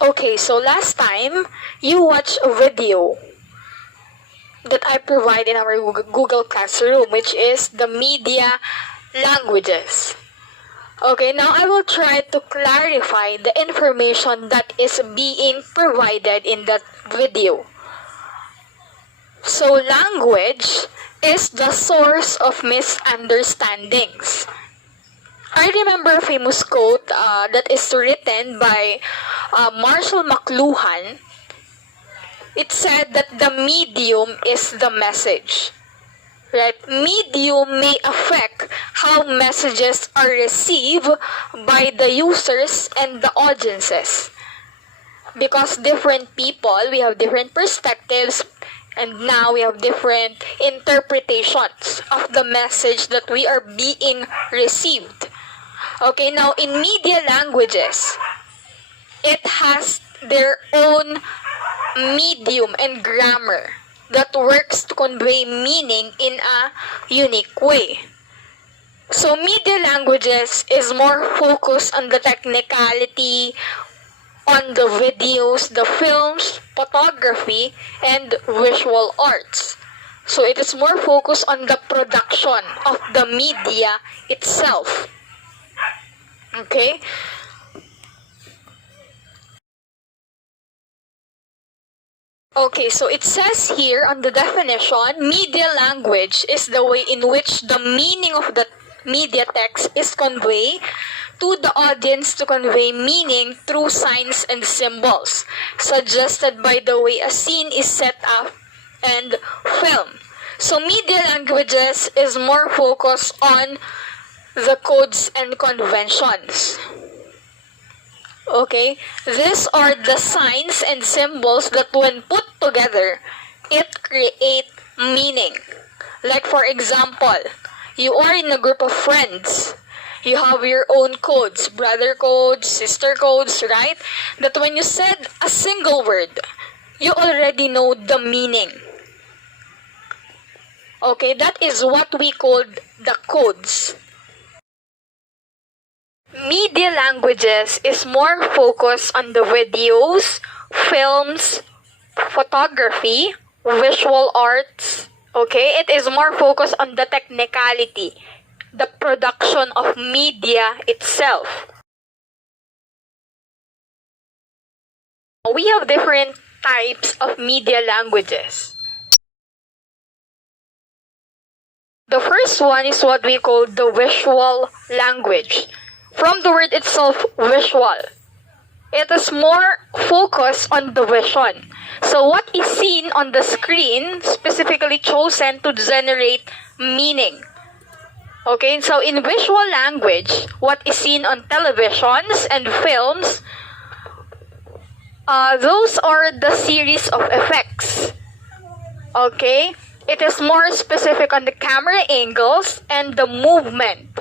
Okay, so last time you watched a video that I provide in our Google Classroom, which is the media languages. Okay, now I will try to clarify the information that is being provided in that video. So language is the source of misunderstandings. I remember a famous quote that is written by Marshall McLuhan. It said that the medium is the message. Right? Medium may affect how messages are received by the users and the audiences. Because different people, we have different perspectives, and now we have different interpretations of the message that we are being received. Okay, now in media languages, it has their own medium and grammar that works to convey meaning in a unique way. So media languages is more focused on the technicality, on the videos, the films, photography, and visual arts. So it is more focused on the production of the media itself. Okay? Okay, so it says here on the definition, media language is the way in which the meaning of the media text is conveyed to the audience to convey meaning through signs and symbols, suggested by the way a scene is set up and filmed. So media languages is more focused on the codes and conventions. Okay, these are the signs and symbols that when put together, it create meaning. Like for example, you are in a group of friends. You have your own codes, brother codes, sister codes, right? That when you said a single word, you already know the meaning. Okay, that is what we call the codes. Media languages is more focused on the videos, films, photography, visual arts. Okay, it is more focused on the technicality, the production of media itself. We have different types of media languages. The first one is what we call the visual language. From the word itself, visual. It is more focused on the vision. So what is seen on the screen, specifically chosen to generate meaning. Okay, so in visual language, what is seen on televisions and films, those are the series of effects. Okay, it is more specific on the camera angles and the movement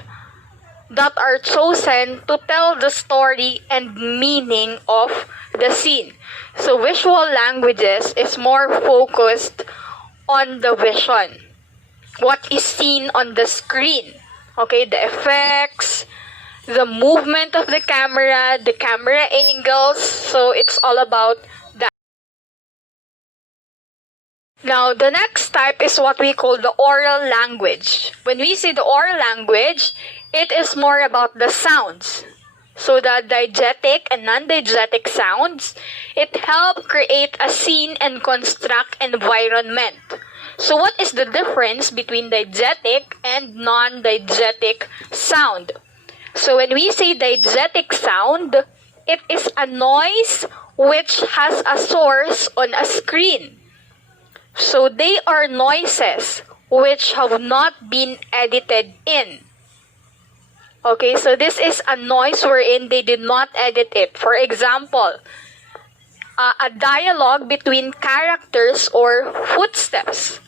that are chosen to tell the story and meaning of the scene. So visual languages is more focused on the vision. What is seen on the screen. Okay, the effects, the movement of the camera angles. So it's all about that. Now, the next type is what we call the oral language. When we say the oral language, it is more about the sounds. So the diegetic and non-diegetic sounds, it helps create a scene and construct environment. So what is the difference between diegetic and non-diegetic sound? So when we say diegetic sound, it is a noise which has a source on a screen. So they are noises which have not been edited in. Okay, so this is a noise wherein they did not edit it. For example, a dialogue between characters or footsteps.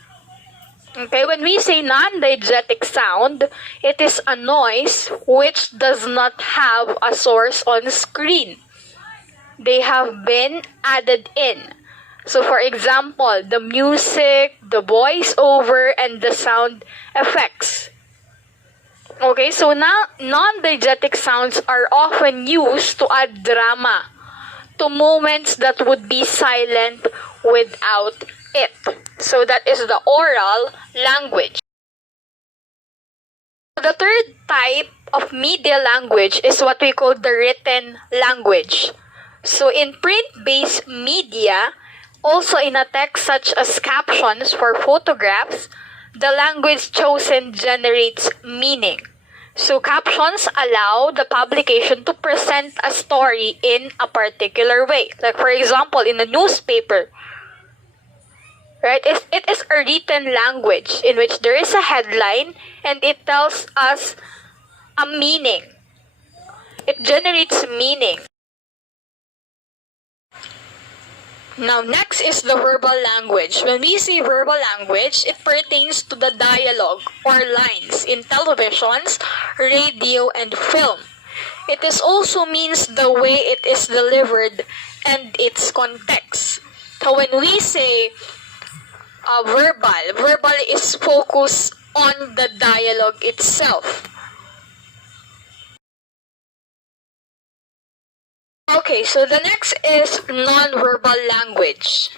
Okay, when we say non-diegetic sound, it is a noise which does not have a source on screen. They have been added in. So for example, the music, the voiceover, and the sound effects. Okay, so now non-diegetic sounds are often used to add drama to moments that would be silent without it. So that is the oral language. The third type of media language is what we call the written language. So in print-based media, also in a text such as captions for photographs, the language chosen generates meaning. So captions allow the publication to present a story in a particular way. Like for example, in a newspaper, right? It is a written language in which there is a headline and it tells us a meaning. It generates meaning. Now, next is the verbal language. When we say verbal language, it pertains to the dialogue or lines in televisions, radio, and film. It is also means the way it is delivered and its context. So when we say verbal is focused on the dialogue itself. Okay, so the next is non-verbal language.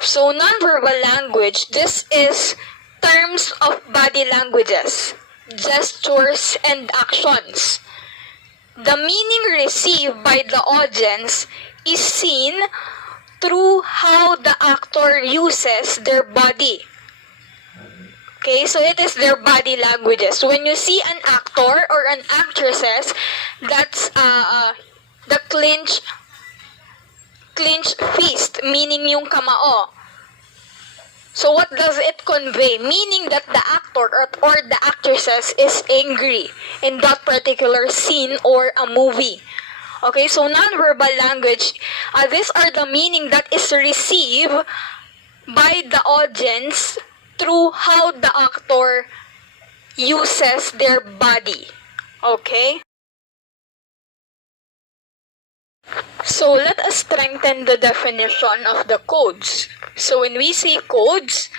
So non-verbal language, this is terms of body languages, gestures, and actions. The meaning received by the audience is seen through how the actor uses their body. Okay, so it is their body languages. When you see an actor or an actresses, that's the clench fist, meaning yung kamao. So what does it convey? Meaning that the actor or the actresses is angry in that particular scene or a movie. Okay, so non-verbal language, these are the meaning that is received by the audience through how the actor uses their body. Okay? So let us strengthen the definition of the codes. So when we say codes,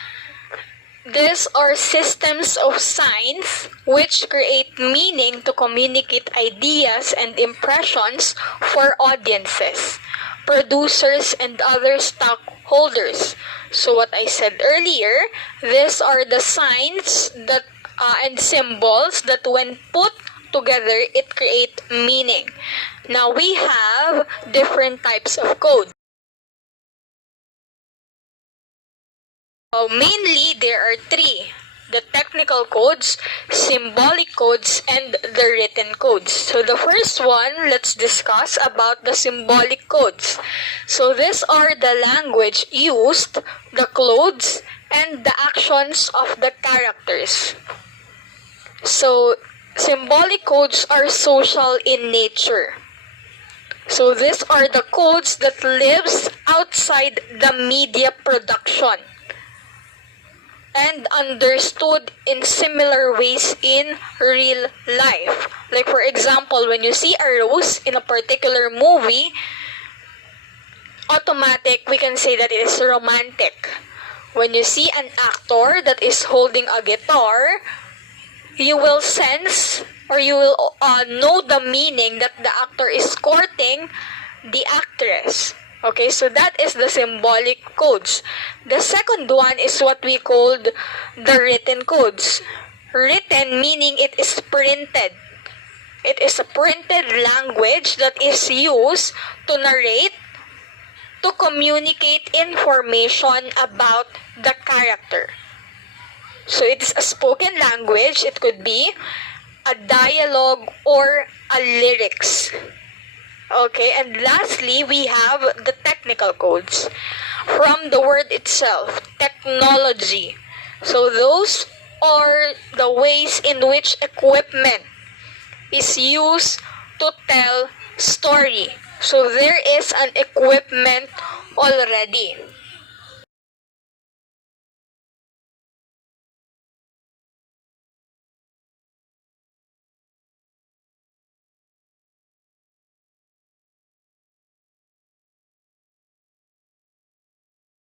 these are systems of signs which create meaning to communicate ideas and impressions for audiences, producers, and other stockholders. So what I said earlier, these are the signs that and symbols that when put together, it creates meaning. Now we have different types of code. Mainly, there are three: the technical codes, symbolic codes, and the written codes. So the first one, let's discuss about the symbolic codes. So these are the language used, the clothes, and the actions of the characters. So symbolic codes are social in nature. So these are the codes that lives outside the media production and understood in similar ways in real life. Like for example, when you see a rose in a particular movie, automatic, we can say that it is romantic. When you see an actor that is holding a guitar, you will sense or you will know the meaning that the actor is courting the actress. Okay, so that is the symbolic codes. The second one is what we called the written codes. Written meaning it is printed. It is a printed language that is used to narrate, to communicate information about the character. So it is a spoken language. It could be a dialogue or a lyrics. Okay, and lastly, we have the technical codes. From the word itself, technology. So those are the ways in which equipment is used to tell story. So there is an equipment already.